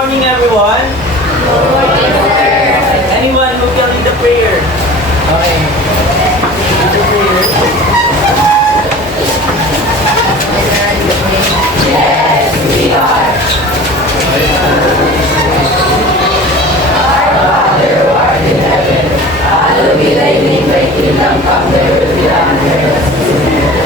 morning, everyone. Good morning, sir. Anyone who can lead the prayer? Okay. Lead the prayer. Yes, we are. Our Father who art in heaven, hallowed be thy name. Thy kingdom come, thy will be done on earth as it is in heaven.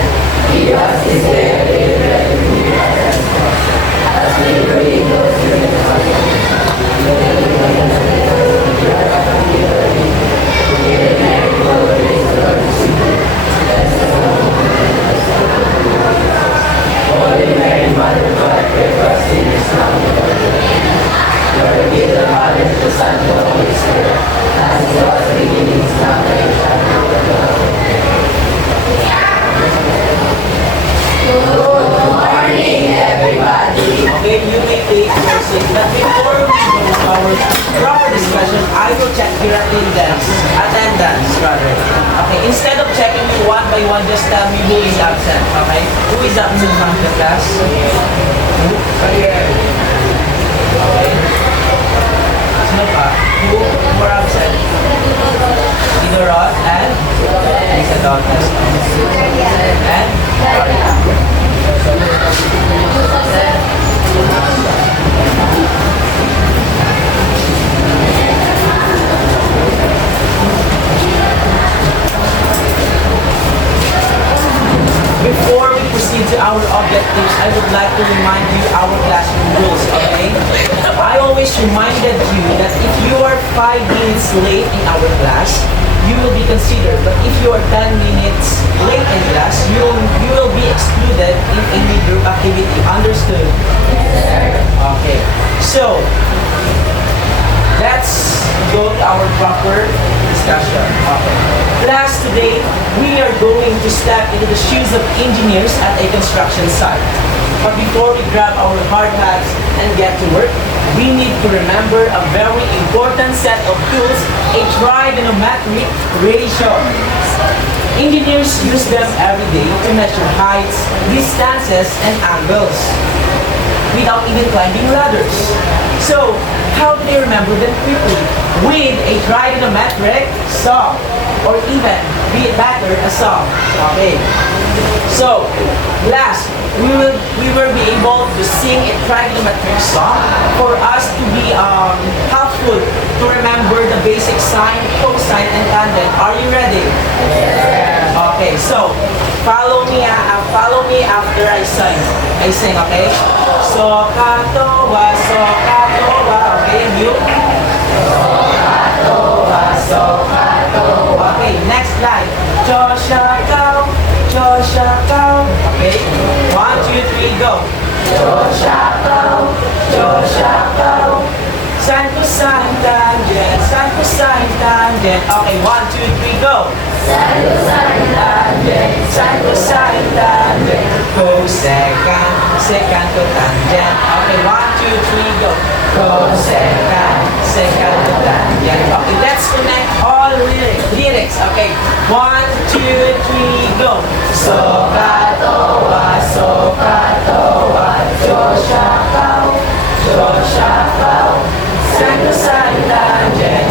Give us this day our daily bread, and forgive us our trespasses, as we forgive those who trespass against us. And lead us not into temptation, but deliver us from evil. For thine is the kingdom, the praise, the Lord is with thee. Blessed is the one who comes in the name of Jesus. Holy Mary, Mother of God, pray for us sinners now and at the hour of our death. Lord, give the Father, the Son, and the Holy Spirit, as it was in the beginning, is now, and ever shall be, world without end. Good morning, everybody. Okay, you may take your seat. But before we go to our proper discussion, I will check your attendance rather. Okay, instead of checking you one by one, just tell me who is absent. Okay, who is absent from the class? Who? Okay. Sino pa? Who were absent? Either Rod and Lisa Daltas. And before we proceed to our objectives, I would like to remind you our classroom rules, okay? I always reminded you that if you are 5 minutes late in our class, you will be considered. But if you are 10 minutes late in class, you will be excluded in any group activity. Understood? Okay. So, let's go to our proper discussion. Okay. Class, today, we are going to step into the shoes of engineers at a construction site. But before we grab our hard hats and get to work, we need to remember a very important set of tools, a trigonometric ratio. Engineers use them every day to measure heights, distances, and angles without even climbing ladders. So, how do they remember them quickly? With a trigonometric song, or even, be it better, a song. Okay. So, last, we will be able to sing a trigonometric song for us to be helpful to remember the basic sine, cosine, and tangent. Are you ready? Yes. Okay, so follow me after I sing, okay? Sokatowa, okay, you? Sokatowa. Okay, next line. Joshakao. Okay, 1, 2, 3, go. Joshakao. Sine, cosine, tangent. Okay, 1, 2, 3, go. Sine, cosine, tangent. Cosecant, secant, cotangent. Okay, 1, 2, 3, go. Cosecant, secant, cotangent. Okay, let's connect all lyrics. Okay, 1, 2, 3, go. Sokatowa, Joshakao. Sine, cosine, tangent,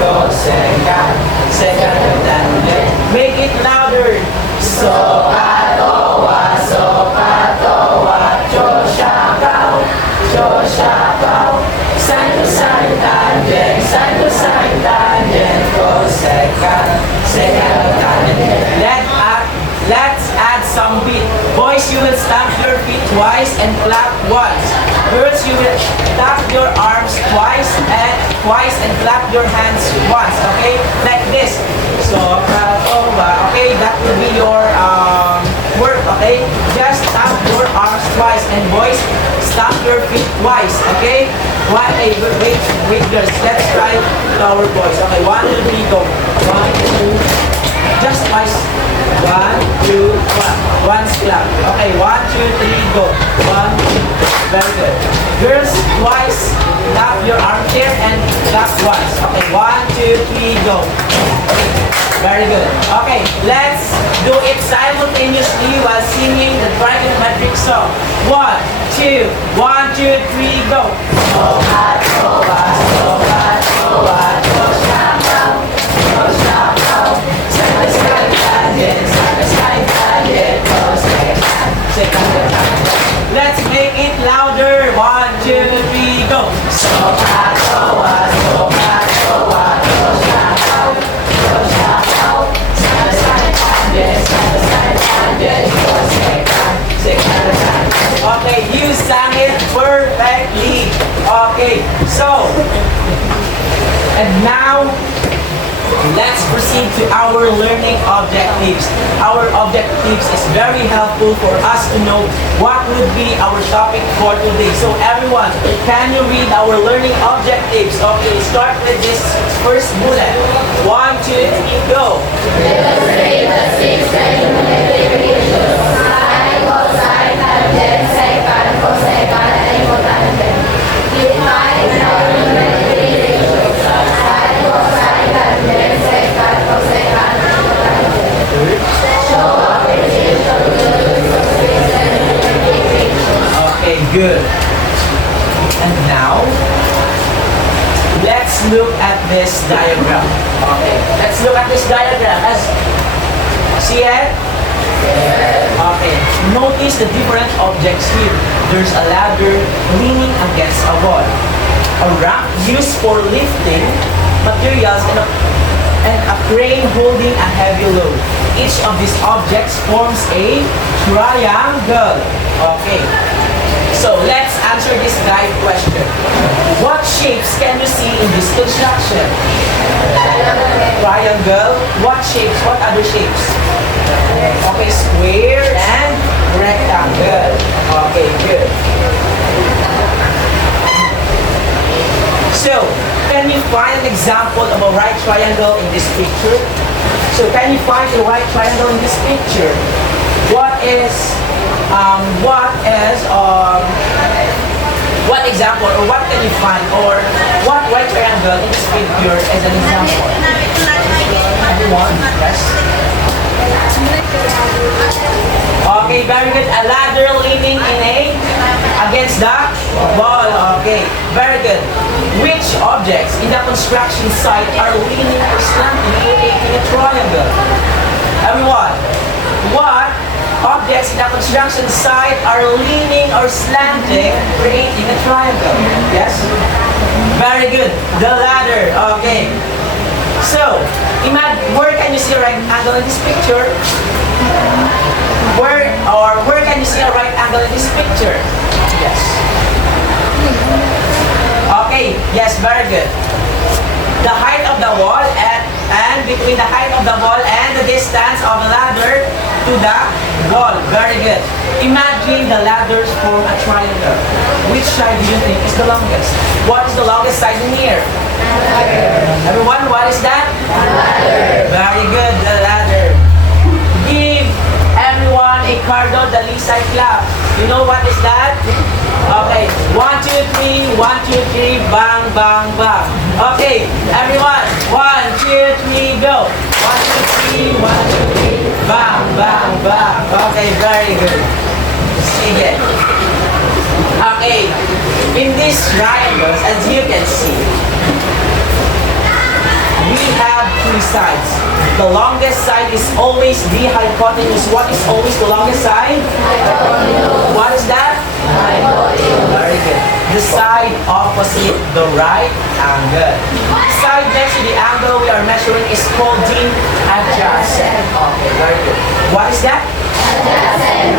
cosecant, secant, cotangent. Make it louder. Sokatowa, Joshakao. Sine, cosine, tangent, cosecant, secant, cotangent. Let's add some beat. Boys, you will stamp your feet twice and clap once. Girls, you will tap your arms twice and clap your hands once. Okay, like this. So, okay, that will be your work. Okay, just tap your arms twice, and boys, stamp your feet twice. Okay. Wait, girls. Let's try to our boys. Okay, 1, 2, 3, go. 1, 2. Just twice. 1, 2, 1. Once clap. Okay, 1, 2, 3, go. 1, 2. Very good. Girls, twice. Tap your arm here and clap once. Okay, 1, 2, 3, go. Very good. Okay, let's do it simultaneously while singing the trigonometric song. 1, 2, 1, 2, 3. go. Let's make it louder. 1, 2, 3, go. Okay, you sang it perfectly. Okay, so, and now, let's proceed to our learning objectives. Our objectives is very helpful for us to know what would be our topic for today. So everyone, can you read our learning objectives? Okay, start with this first bullet. 1, 2, 3, go. Okay, good. And now, let's look at this diagram. Okay, let's look at this diagram. See it? Okay, notice the different objects here. There's a ladder leaning against a wall. A rack used for lifting materials and a crane holding a heavy load. Each of these objects forms a triangle. Okay, so let's answer this guide question. What shapes can you see in this construction? Triangle. What shapes? What other shapes? Okay, square and rectangle. Okay, good. So, can you find an example of a right triangle in this picture? So, can you find a right triangle in this picture? What example, or what can you find, or what right triangle in this picture as an example? Everyone, yes? Okay, very good. A ladder leaning against the wall. Okay, very good. Which objects in the construction site are leaning or slanting, creating a triangle? Everyone, what objects in the construction site are leaning or slanting, creating a triangle? Yes? Very good. The ladder. Okay. So, where can you see a right angle in this picture? Where can you see a right angle in this picture? Yes. Okay. Yes, very good. The height of the wall and between the height of the wall and the distance of the ladder to the wall. Very good. Imagine the ladders form a triangle. Which side do you think is the longest? What is the longest side in here? Everyone, what is that? Ladder. Very good, the ladder. Give everyone a Cardo Dalisay clap. You know what is that? Okay, 1, 2, 3, 1, 2, 3, bang, bang, bang. Okay, everyone, 1, 2, 3, go. 1, 2, 3, 1, 2, 3, bang, bang, bang. Okay, very good. Sige. Okay, in these triangles, as you can see, we have 3 sides. The longest side is always the hypotenuse. What is always the longest side? Hypotenuse. What is that? Hypotenuse. Very good. The side opposite the right angle. The side next to the angle we are measuring is called the adjacent. Okay, very good. What is that? Adjacent.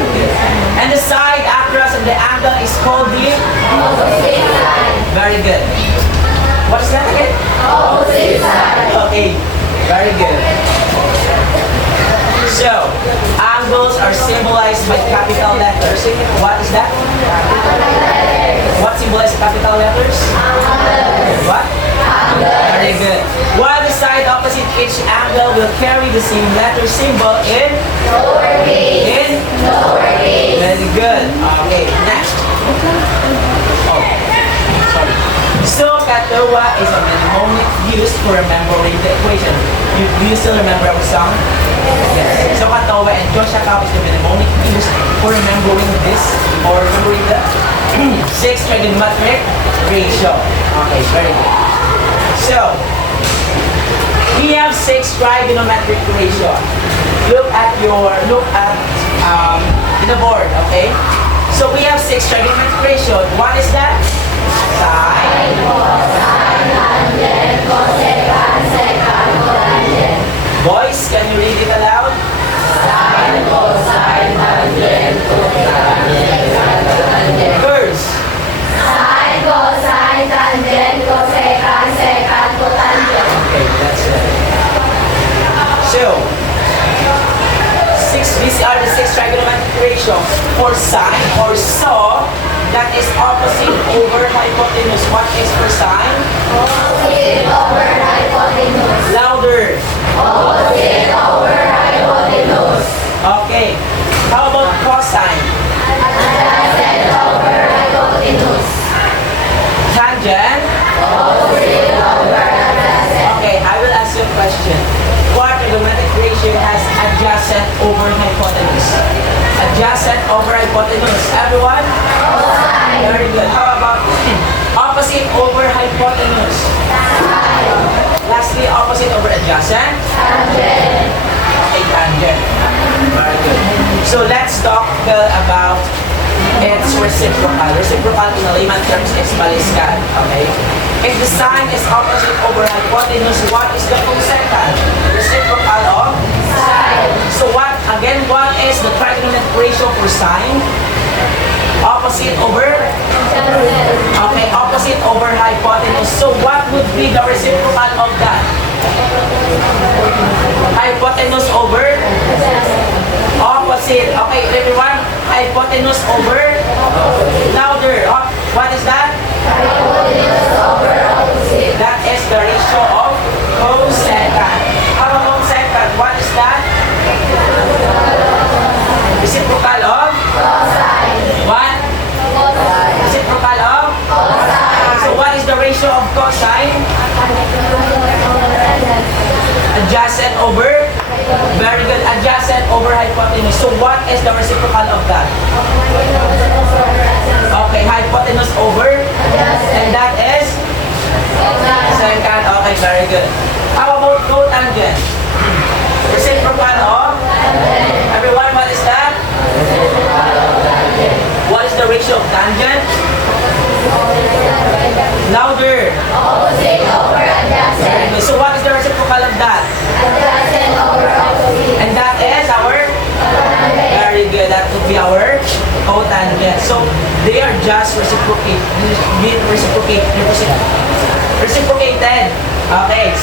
And the side across the angle is called the opposite side. Very good. What is that again? Opposite side. Okay, very good. So, angles are symbolized by capital letters. What is that? What symbolizes capital letters? What? Very good. While the side opposite each angle will carry the same letter symbol in lowercase. In lowercase. Very good. Okay, next. Oh, sorry. So, katawa is a mnemonic used for remembering the equation. Do you still remember our song? Yes. So Katawa and Joshua is the mnemonic used for remembering this or remembering the 6 trigonometric ratio. Okay, very good. So, we have 6 trigonometric ratio. Look at in the board, okay? So we have 6 trigonometric ratio. What is that? Sine, boys, can you read it aloud? Girls. Okay, that's it. So, these are the 6 trigonometric ratio. For sine or so, that is opposite over hypotenuse. What is for sine? Louder. Okay. How about cosine? Tangent? Okay, I will ask you a question. What trigonometric ratio has adjacent over hypotenuse? Adjacent over hypotenuse. Everyone? Very good. How about opposite over hypotenuse? Lastly, opposite over adjacent? Okay, tangent. Very good. So let's talk about its reciprocal. Reciprocal in layman terms is baliskan. Okay? If the sine is opposite over hypotenuse, what is the cosecant? Reciprocal of sine. So what is the trigonometric ratio for sine? Opposite over? Okay, opposite over hypotenuse. So what would be the reciprocal of that? Hypotenuse over? Opposite. Okay, everyone. Hypotenuse over? Louder. What is that? That is the ratio of cosecant. How about secant? What is that? Reciprocal of? What? Reciprocal of? So what is the ratio of cosine? Adjacent over? Very good. Adjacent over hypotenuse. So what is the reciprocal of that? Okay, hypotenuse over? And that is? Secant. Okay, very good. How about cotangent? Reciprocal of? Everyone, what is that? What is the ratio of tangent? Louder. Very good. So what is the reciprocal of that? And that is our? Very good. That would be our cotangent. So they are just reciprocated. Okay,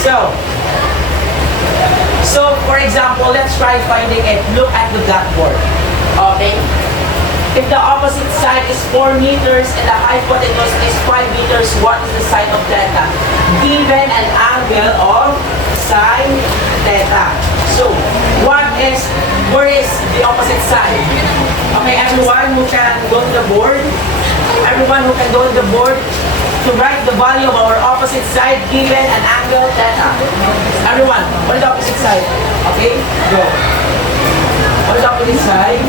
so for example, let's try finding it. Look at the blackboard. Okay? If the opposite side is 4 meters and the hypotenuse is 5 meters, what is the sine of theta? Given an angle of sine theta. So, where is the opposite side? Okay, everyone who can go to the board, to write the value of our opposite side given an angle theta. Everyone, what is the opposite side? Okay, go. What is the opposite side?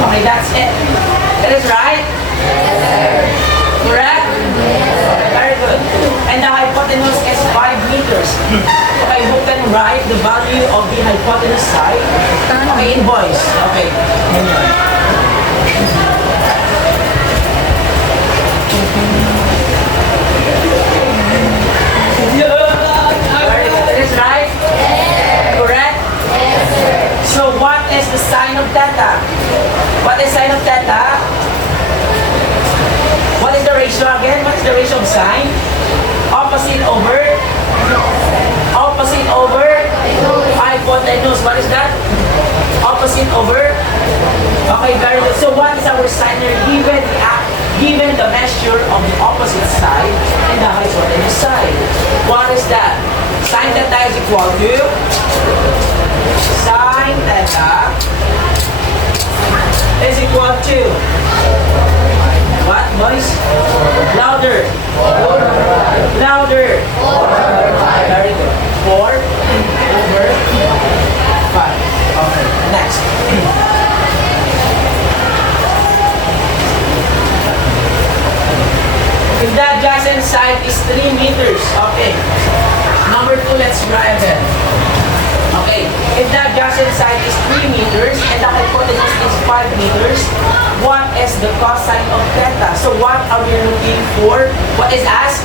Okay, that's it. That is right? Correct? Very good. And the hypotenuse is 5 meters. Okay, who can write the value of the hypotenuse side? Okay, in boys. Okay. Very good. That is right? Correct? So what is the sine of theta? What is sine of theta? What is the ratio again? What is the ratio of sine? Opposite over? Opposite over? Hypotenuse. What is that? Opposite over? Okay, very good. So what is our sine here? Given the measure of the opposite side and the hypotenuse side. What is that? Sine theta is equal to Sine theta is equal to what, boys? Louder. Louder. Very good. 4 over 5. Okay, next. If the adjacent side is 3 meters, okay. Number 2, let's write it. Okay, if the adjacent side is 3 meters and the hypotenuse is 5 meters, what is the cosine of theta? So what are we looking for? What is asked?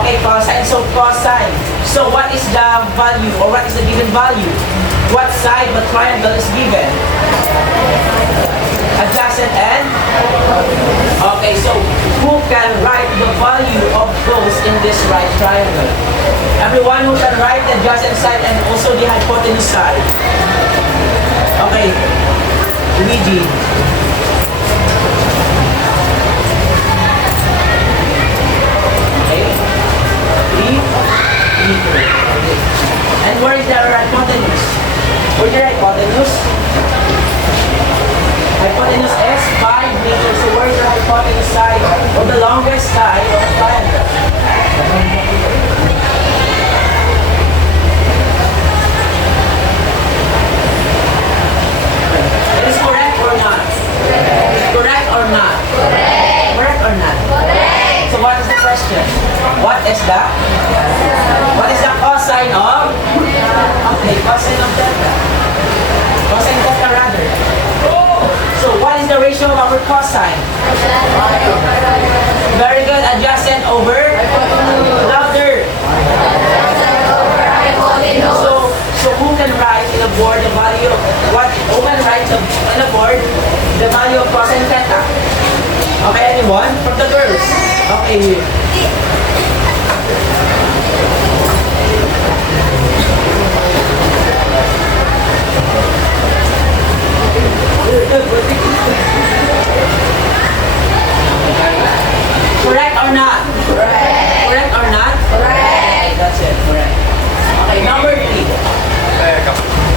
Okay, cosine. So cosine. So what is the value or what is the given value? What side of the triangle is given? Adjacent and? Okay, so who can write the value of those in this right triangle? Everyone who can write the adjacent side and also the hypotenuse side. Okay, Luigi. Okay, 3 meters. And where is the hypotenuse? Where is the hypotenuse? Hypotenuse is 5 meters. So where is the hypotenuse side or the longest side of the triangle? It is correct or not? Correct or not? Correct or not? So what is the question? What is the? What is the cosine of? Okay, cosine of theta. Cosine theta rather. So what is the ratio of our cosine? Very good. Adjacent over? Louder. So who can write in the board the value of what? Who can write in the board the value of cosine theta? Okay, anyone? From the girls. Okay. Correct or not? Correct. Correct or not? Correct. That's it, correct. Okay, number 3.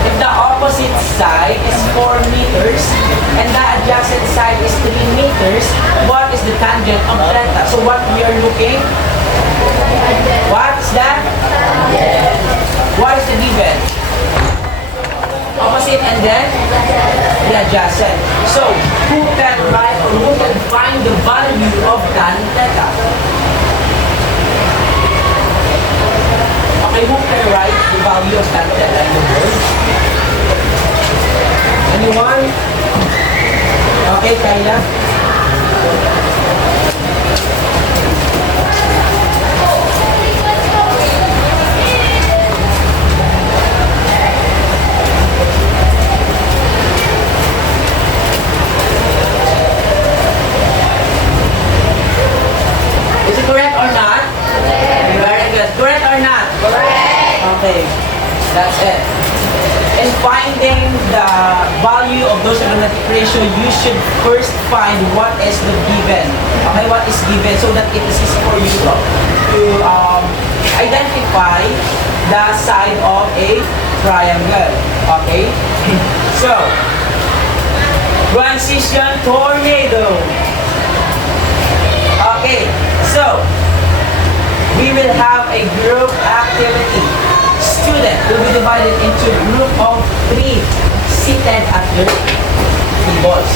If the opposite side is 4 meters and the adjacent side is 3 meters, what is the tangent of theta? So what we are looking? What's that? What is the given? Opposite and then the adjacent. So who can write or who can find the value of tan theta? Okay, who can write the value of tan theta in the board? Anyone? Okay, Kayla? Is it correct or not? Very good. Correct or not? Correct. Okay, that's it. In finding the value of those trigonometric ratio, you should first find what is the given. Okay, what is given so that it is easy for you to identify the side of a triangle. Okay, so transition tornado. Okay, so we will have a group activity. Student will be divided into a group of 3 seated at their tables.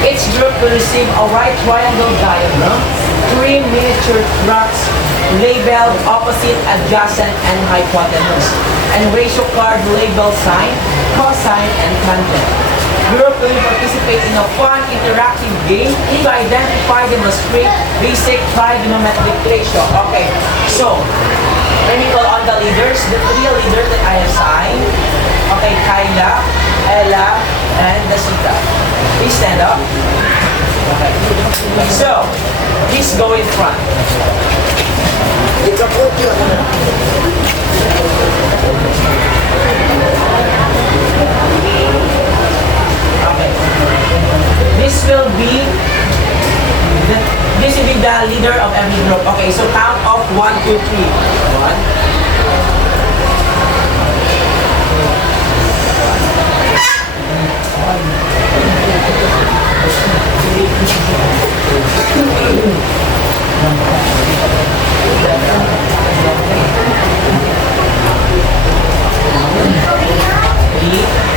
Each group will receive a right triangle diagram, 3 miniature tracks labeled opposite, adjacent, and hypotenuse, and ratio card labeled sine, cosine, and tangent. Group will participate in a fun interactive game to identify the most basic trigonometric ratio. Okay, so let me call on the leaders, the 3 leaders that I assigned. Okay, Kyla, Ella, and Dasita. Please stand up. Okay. So, please go in front. Okay. This will be the leader of every group. Okay, so count off 1, 2, 3. 1,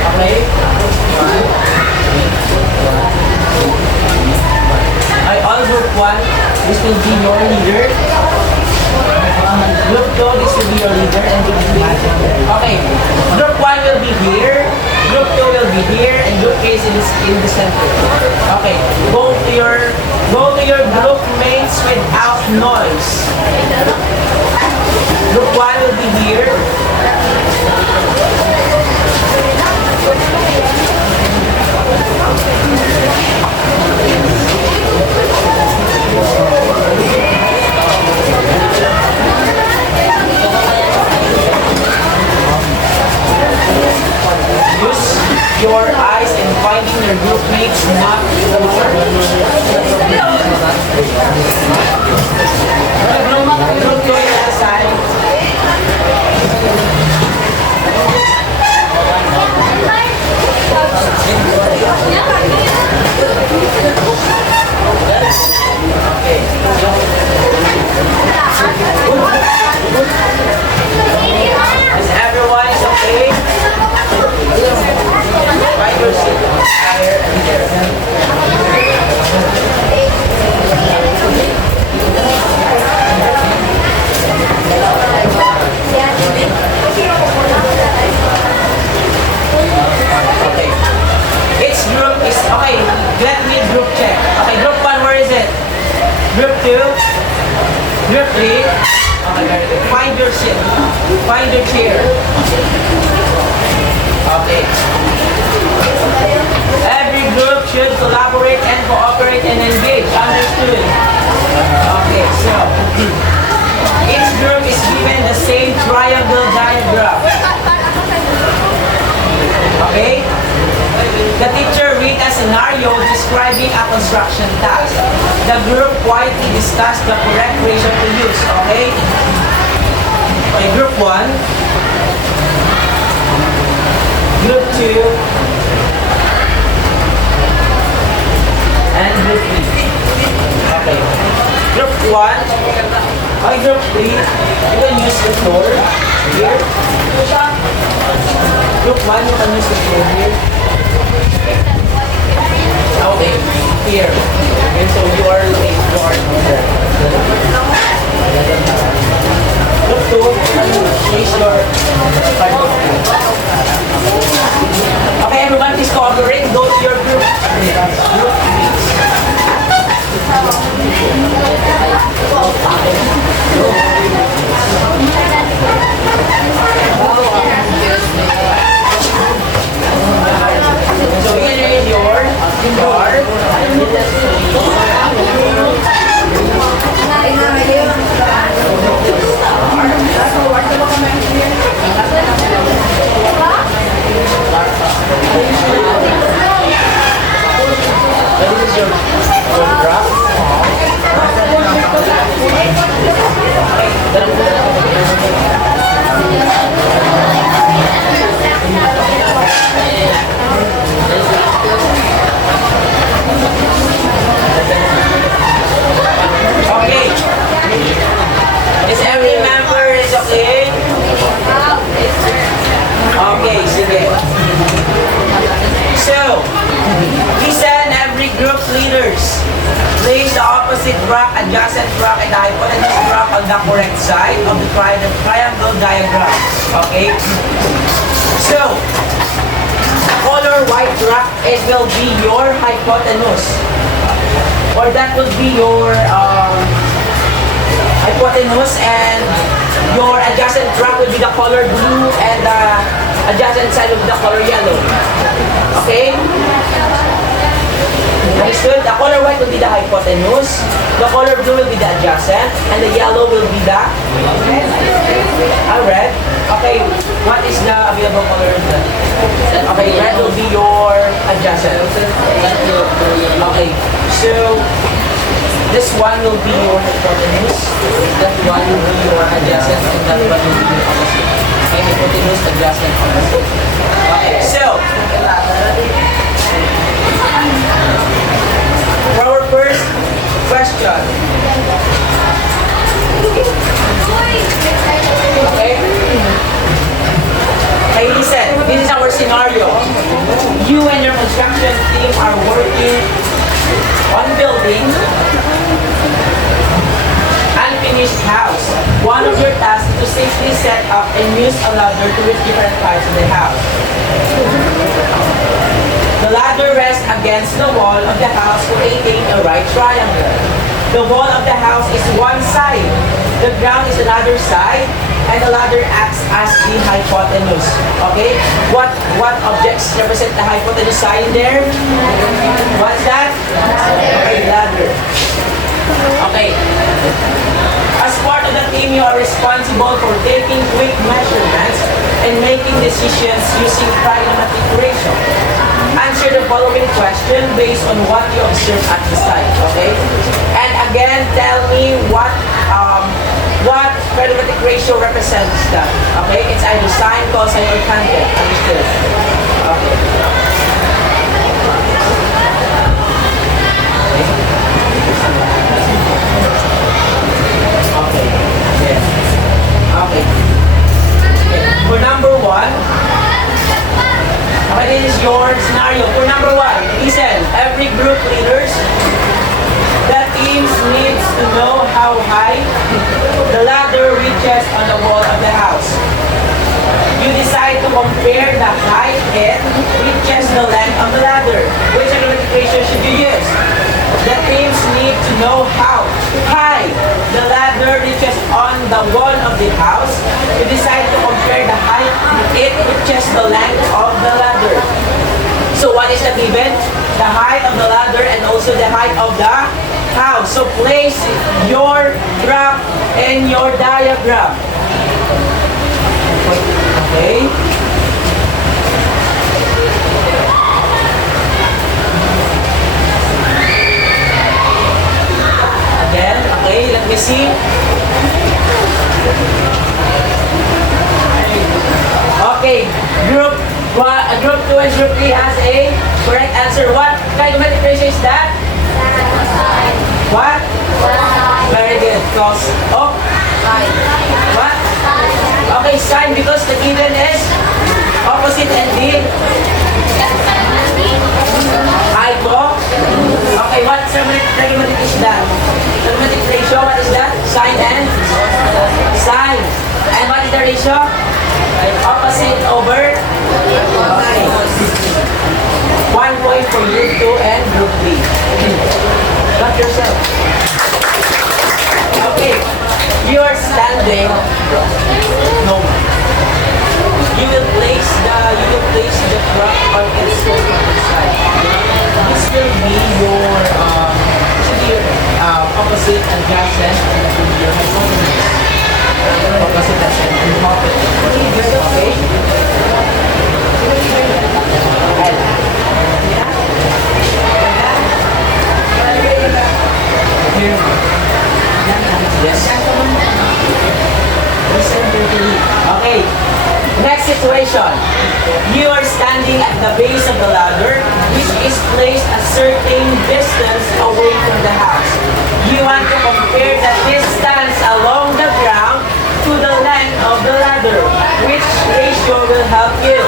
Okay? I all group 1, this will be your leader. Group 2, this will be your leader. And group 3, okay. Group 1 will be here. Group 2 will be here. And group 3 is in the center. Okay. Go to your group mates without noise. Group 1 will be here. Use your eyes in finding your group mates, not the Lord. Group 2 is the side. Is everyone is okay? Find your seat higher and there. Okay. Each group is okay. Let me group check. Okay, group 1, where is it? Group 2, group 3. Okay, very good. Find your seat. Find your chair. Okay. Every group should collaborate and cooperate and engage. Understood? Okay, so each group is given the same triangle diagram. Okay? The teacher read a scenario describing a construction task. The group quietly discussed the correct ratio to use. Okay? Okay, group 1. Group 2. And group 3. Okay. Group 1. Okay, group 3. You can use the floor here. Group 1, you can use the floor here. Okay, here. And so you are late. You are there. Group 2, place your part of you. Okay, everyone, please cooperate. Go to your group. Group mates. So here is your card. This is your graph. Okay. Is every member is okay? Okay, sige. So, listen every group leaders. Place the opposite rock, adjacent rock, and the hypotenuse rock on the correct side of the triangle diagram. Okay? So, color white rock, it will be your hypotenuse. Or that will be your hypotenuse, and your adjacent rock will be the color blue, and the adjacent side will be the color yellow. Okay? Understood? The color white will be the hypotenuse, the color blue will be the adjacent, and the yellow will be the red. Okay, what is the available color? Okay, red will be your adjacent. Okay, so this one will be your hypotenuse, that one will be your adjacent, and that one will be your opposite. Okay, hypotenuse, adjacent, opposite. Okay, so For our first question. Okay? Okay, listen. This is our scenario. You and your construction team are working on building unfinished house. One of your tasks is to safely set up and use a ladder to reach different parts of the house. The ladder rests against the wall of the house, creating a right triangle. The wall of the house is one side, the ground is another side, and the ladder acts as the hypotenuse. Okay? What objects represent the hypotenuse side there? What's that? Okay, ladder. Okay. As part of the team, you are responsible for taking quick measurements and making decisions using trigonometric ratio. Answer the following question based on what you observe at the site. Okay? And again, tell me what trigonometric ratio represents that. Okay? It's either sine, cosine, or tangent. Understood? Okay. Okay. Yes. Okay. For number one, okay, this is your scenario. For number one, listen, every group leaders, the teams needs to know how high the ladder reaches on the wall of the house. You decide to compare the height it reaches the length of the ladder. Which trigonometric ratio should you use? The teams need to know how high the ladder reaches on the wall of the house. You decide to compare the height it reaches the length of the ladder. So what is the given? The height of the ladder and also the height of the house. So place your graph in your diagram. Okay. Again, okay, let me see. Okay, group 2 and group 3 has a correct answer. What trigonometric ratio is that? What? Very good. Cos of? What? Okay, sine, because the given is opposite and the hypo. Okay, what trigonometric is that? Trigonometric ratio, what is that? Sine and sine. And what is the ratio? Opposite over. Okay. 1 point for group 2 and group 3. Got yourself. Okay. You are standing. No. You will place the truck on its side. This will be your opposite adjacent and your hypotenuse. Opposite adjacent and hypotenuse. Okay? Here. Yes. Listen carefully. Okay. Next situation. You are standing at the base of the ladder, which is placed a certain distance away from the house. You want to compare the distance along the ground to the length of the ladder. Which ratio will help you?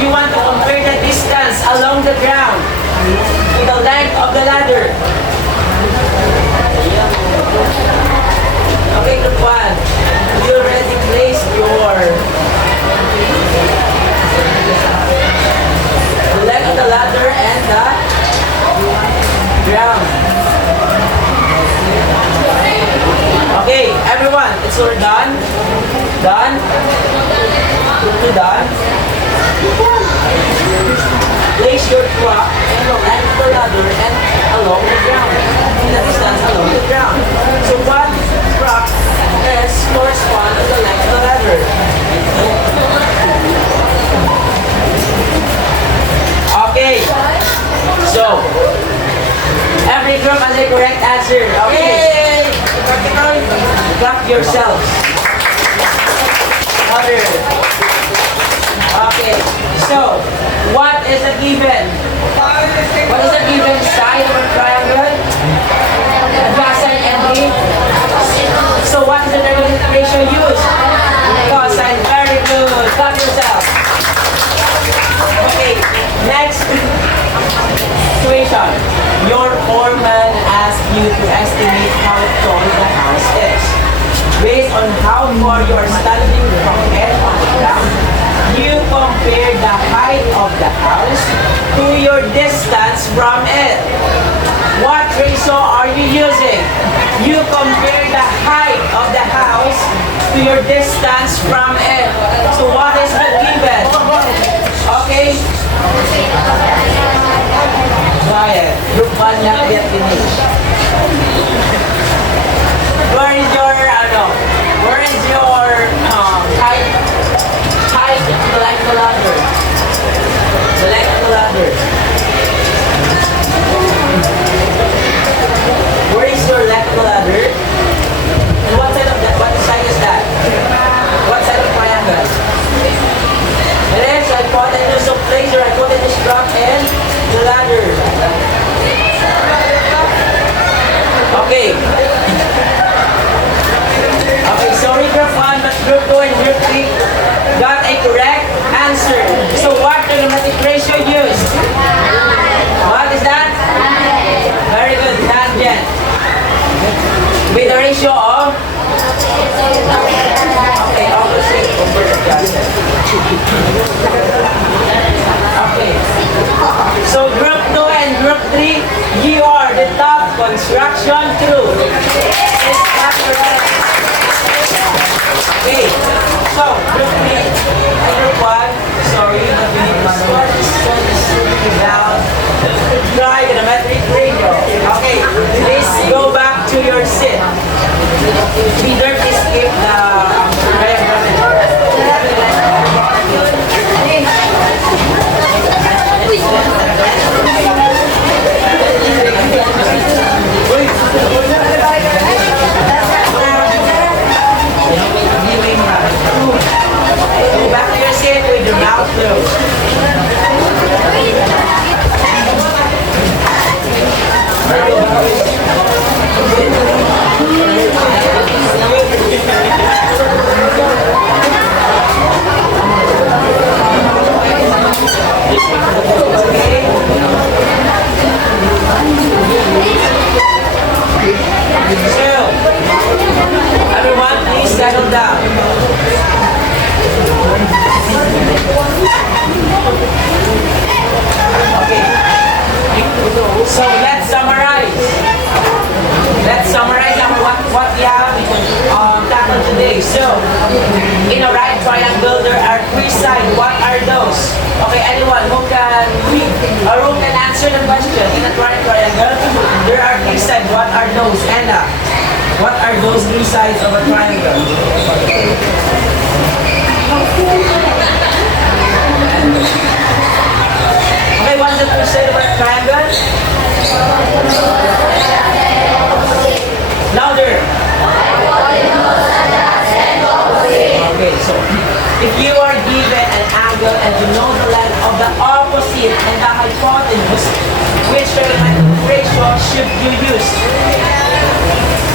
You want to compare the distance along the ground to the length of the ladder. Okay, group 1. You already placed your the length of the ladder and the ground. Okay, everyone, it's all done. Done. Group 2 done. Place your truck and the length of the ladder and along the ground. The distance along the ground. So what truck is correspond to the length of the ladder? Okay. So every group has a correct answer. Okay. Clap yourselves. Other. Okay, so what is a given? What is a given side of a triangle? Adjacent and the. So what is the negative ratio used? Cosine. Very good. Clap yourself. Okay, next situation. Your foreman asks you to estimate how tall the house is. Based on how far you are standing from the edge of the ground, you compare the height of the house to your distance from it. What ratio are you using? You compare the height of the house to your distance from it. So what is the given? Okay? Quiet. Group 1 not yet finished. Where is your height? Height, select the ladder. Select the ladder. Where is your left ladder? And what side of that? What side is that? What side of triangle? It is hypotenuse, so place your hypotenuse block and the ladder. Okay. Okay, sorry group 1, but group 2 and group 3 got a correct answer. So what trigonometric ratio used? What is that? Very good, tangent. With the ratio of? Okay, opposite over adjacent. Okay. So group 2 and group 3, you are the top construction crew. Okay, so group 3 and group 1, sorry, but we need to start this without trigonometric ratio. Okay, please go back to your seat. Peter, please skip the go back to your seat with your mouth closed. Everyone, please settle down. Okay. So let's summarize. Let's summarize what we have tackled today. So, in a right triangle, there are 3 sides. What are those? Okay, anyone who can answer the question. In a right triangle, there are 3 sides. What are those? Anna, what are those 3 sides of a triangle? Okay, what's the 3 sides of a triangle? Louder. Okay, so if you are given an angle and you know the length of the opposite and the hypotenuse, which trigonometric ratio should you use?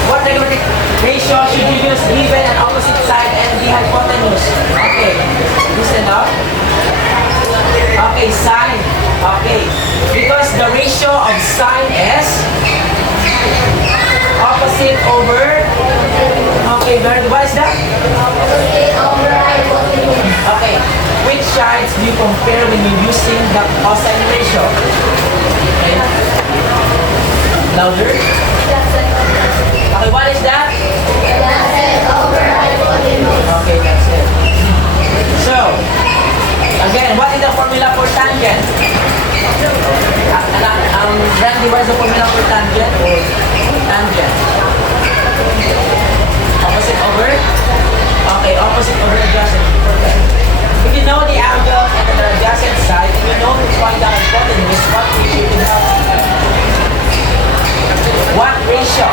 What trigonometric ratio should you use given an opposite side and the hypotenuse? Okay, listen up. Okay, sine. Okay, because the ratio of sine is opposite over. Okay, what is that? Opposite over hypotenuse. Okay, which sides do you compare when you're using the cosine ratio? Okay. Louder. Okay, what is that? Opposite over hypotenuse. Okay, that's it. So, again, what is the formula for tangent? Randy, what is the formula for tangent? Tangent. Opposite over? Okay, opposite over adjacent. Perfect. If you know the angle and the adjacent side, and you know which one the hypotenuse, what ratio you have? What ratio?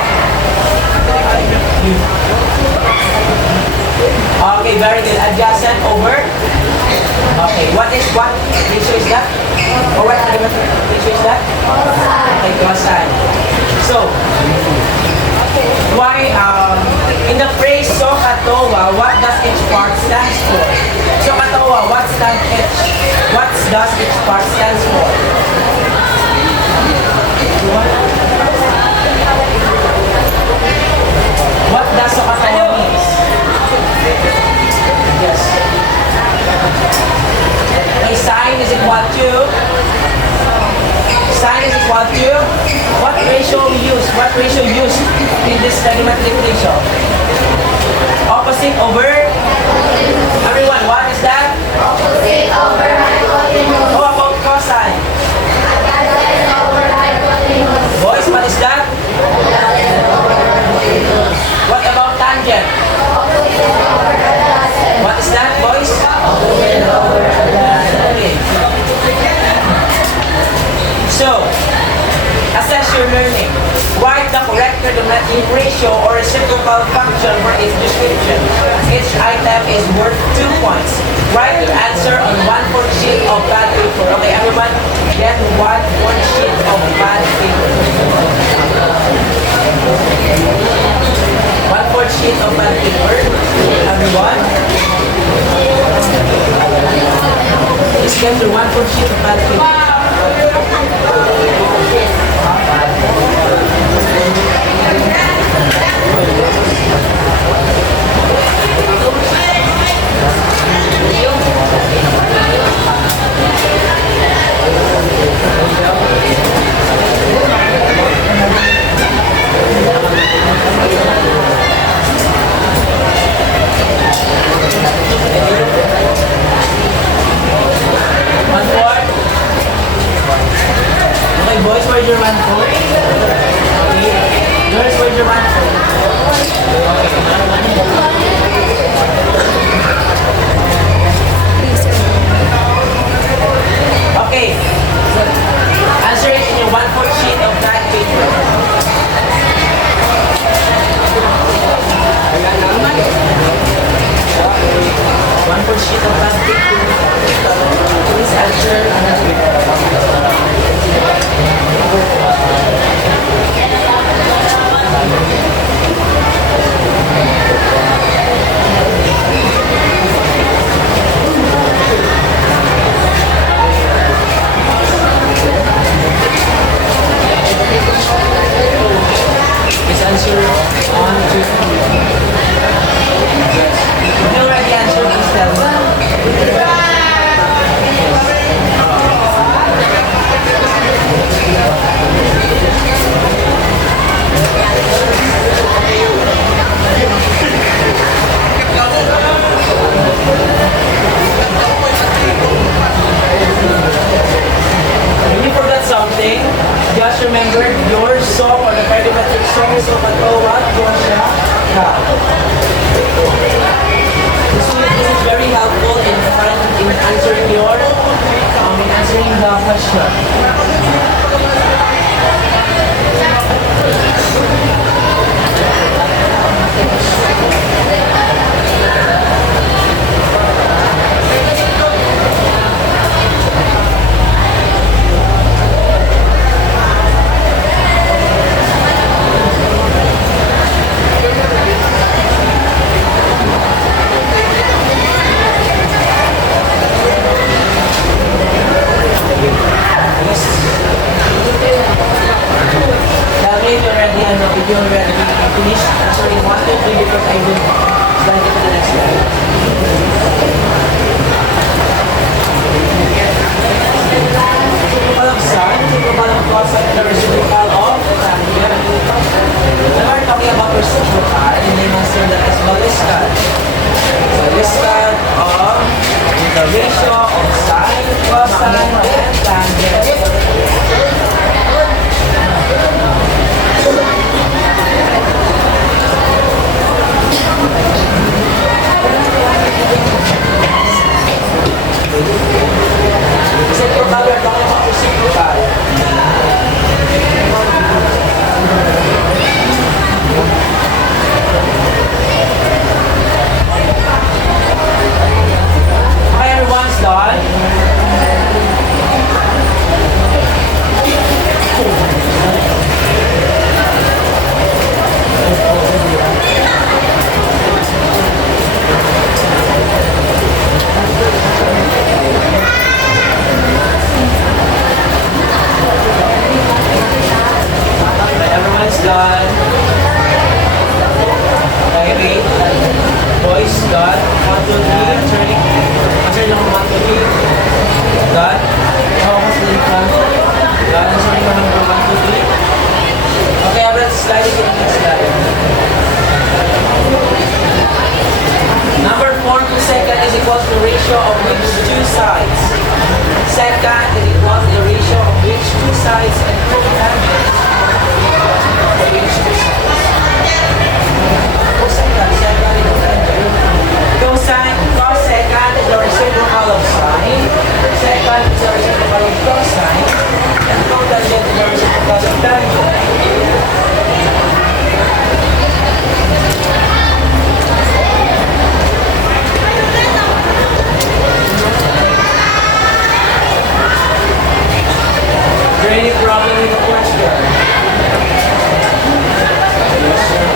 Okay, very good. Adjacent over? Okay, what ratio is that? Or what ratio is that? Okay, cosine. So, why, in the phrase so katawa, what does each part stands for? So katawa, what does each part stands for? What does so katawa means? Yes. Okay, sine is equal to what ratio we use? What ratio used in this trigonometric ratio? Opposite over? Everyone, what is that? Opposite over hypotenuse. How about cosine? Adjacent over hypotenuse. Boys, what is that? Adjacent over hypotenuse. What about tangent? Opposite over adjacent. What is that, boys? Opposite over adjacent. Okay. So, assess your learning. Write the correct trigonometric ratio or reciprocal function for its description. Each item is worth 2 points. Write your answer on 1/4 sheet of pad paper. Okay, everyone, get 1/4 sheet of pad paper. 1/4 sheet of pad paper. Everyone, please get your 1/4 sheet of pad paper. Okay, boys, where's your 1/4? Okay. Girls, where's your 1/4? Okay. Answer it in your 1/4 sheet of that paper. 1/4 sheet of that paper. Please answer. Please answer 1, 2, 3. If you already answered, please tell me. When you forgot something, just remember your song or the trigonometric song is Katawa, Kosha, Ka. This is very helpful in answering the question. Tell me if you already finished answering 1, 2, 3 because I will slide it to the next slide. Reciprocal of sine, reciprocal of cosine, and the reciprocal of tangent. When we're talking about reciprocal, in layman's term that is baliskan. So, baliskan of the ratio of sine, cosine, and tangent. Reciprocal, we're talking about reciprocal. God. 1, 2, 3. Answering. Answering number 1, 2, 3. God. How was the plan? God. Answering number 1, 2, 3. Okay, let's slide it in the next slide. Number 4 to second is equal to ratio of which two sides? Second is equal to the ratio of which two sides and cotangents. Which two sides? Cosecant, second is cotangent. Cosecant is the reciprocal of sine. Second is the reciprocal of cosine. And cotangent is the reciprocal of tangent. Is there any problem with the question? Yes, sir.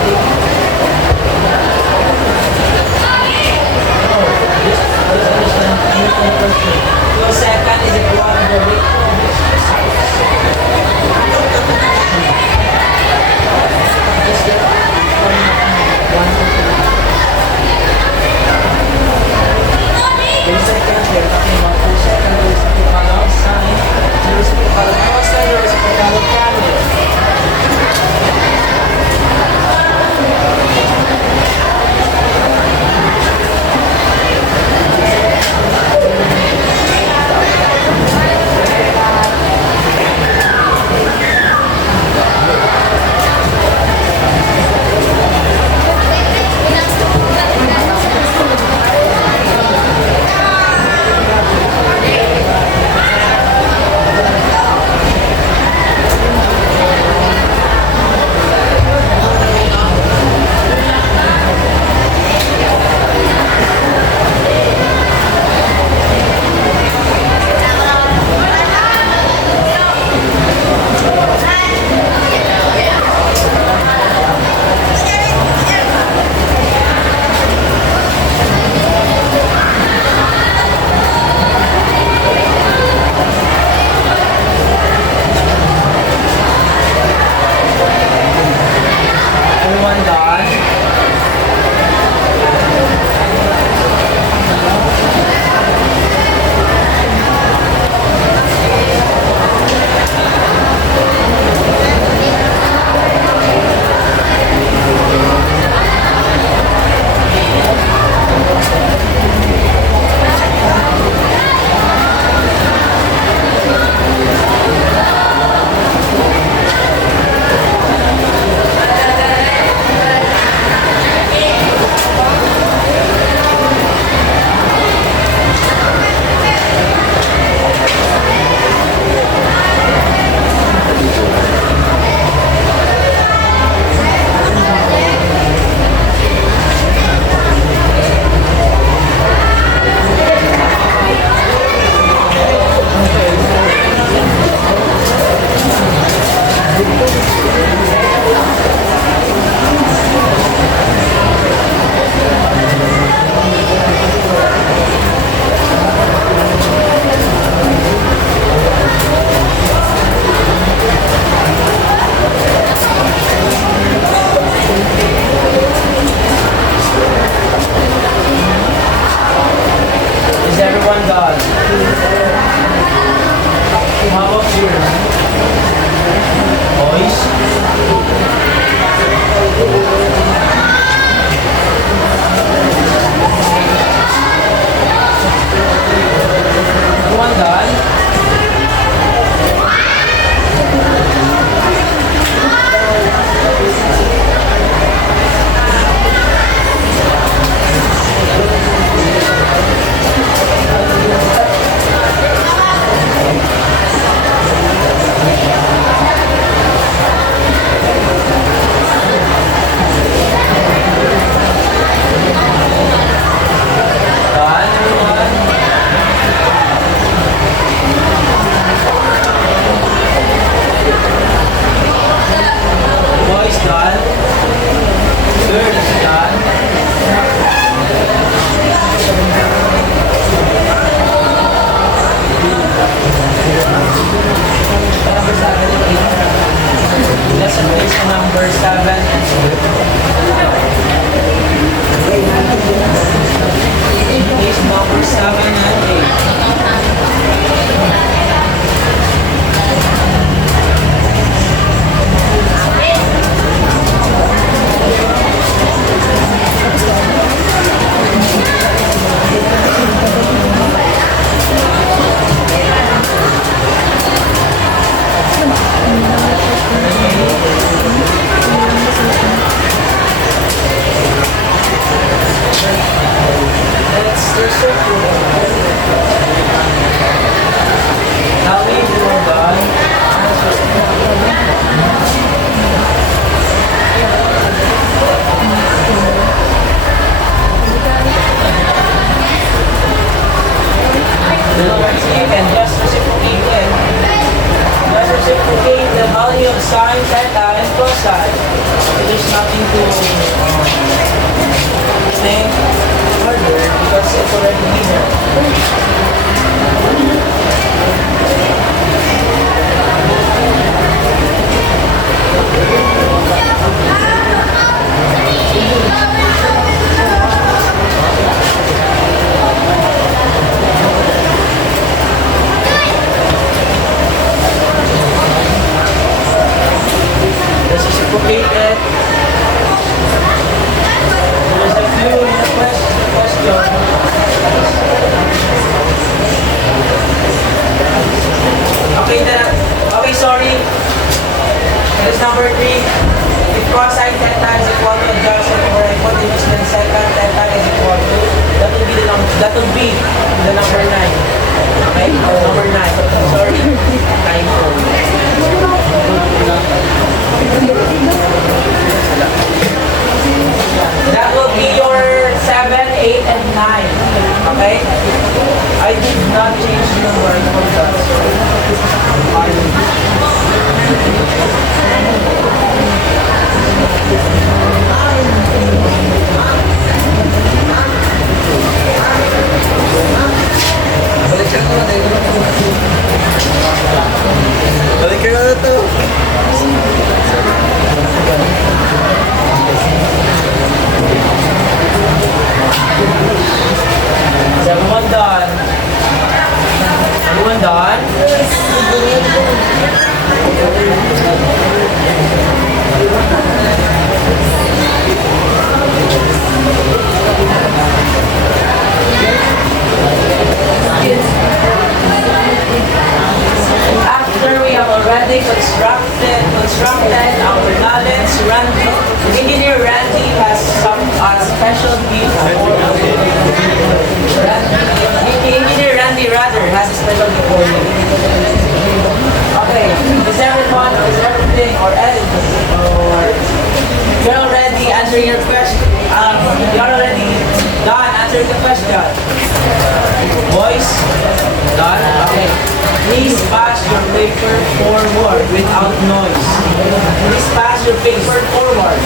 No, just understand the question. So second is equal to the ratio of which two sides? Just get one to three. The second, we are talking about the second, the reciprocal of sine, the reciprocal of cosine, the reciprocal of tangent. Everyone done? Is everyone done? How about here? Boys? Everyone done? number 7 and 8. Case number 7 and 8. That's the circle. Now we move on. You can just reciprocate it. Just reciprocate the value of sine, theta, and cosine. There's nothing to think further because it's already linear. Let's reciprocate it. There's a few in the question. Okay, sorry. That's number 3. If cosine theta is equal to adjustment for hypotenuse, then secant theta is equal to, that will be the number 9. Okay? Number 9. Sorry. Typo. That will be your 7, 8, and 9. Okay? I did not change the word for that. Balik ka na to. Is everyone done? Everyone done? After we have already constructed our knowledge, Engineer Randy has some special gift for Engineer Randy rather has a special gift for you. Okay, is everything or anything or you're already answering your question? You're already done answering the question. Boys, done? Okay. Please pass your paper forward without noise. Please pass your paper forward.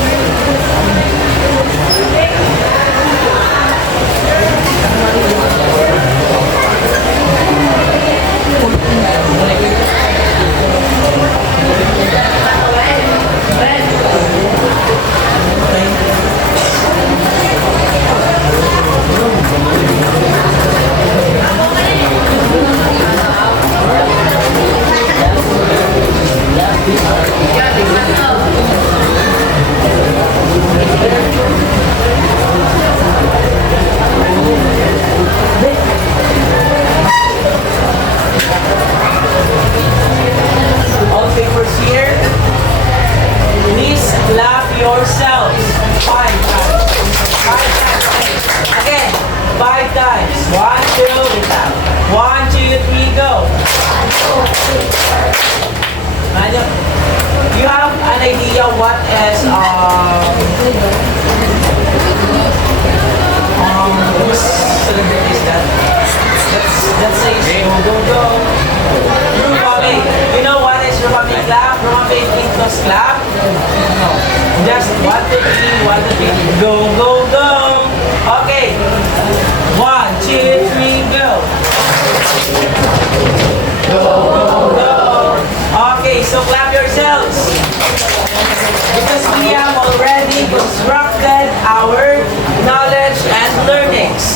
All papers here. Please clap yourselves 5 times. 5 times. Again, 5 times. 1, 2, clap. 1, 2, 3, go. You have an idea what is whose celebrity is that? Let's say go. Rumami. You know what is Rumami clap? Rumami Pintos clap? No. Just 1, 2, 3, 1, 2, 3. Go. Okay. 1, 2, 3, go. Go. Okay, so clap yourselves. Because we have already constructed our knowledge and learnings.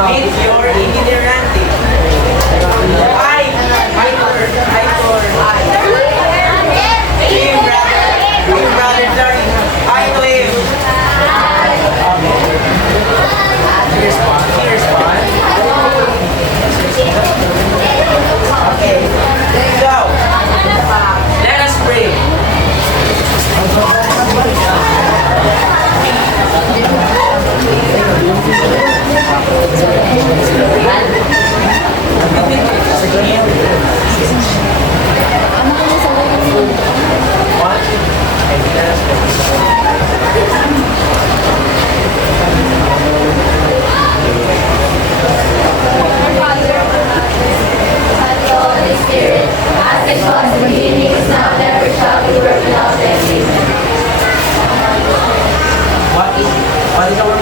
Meet your itinerante. Hi, Hey, brother Johnny. Hi to him. Here's one. Okay. So, let us pray. Holy Spirit, as it was in the beginning, is now, and ever shall be, world without end. Amen. What is our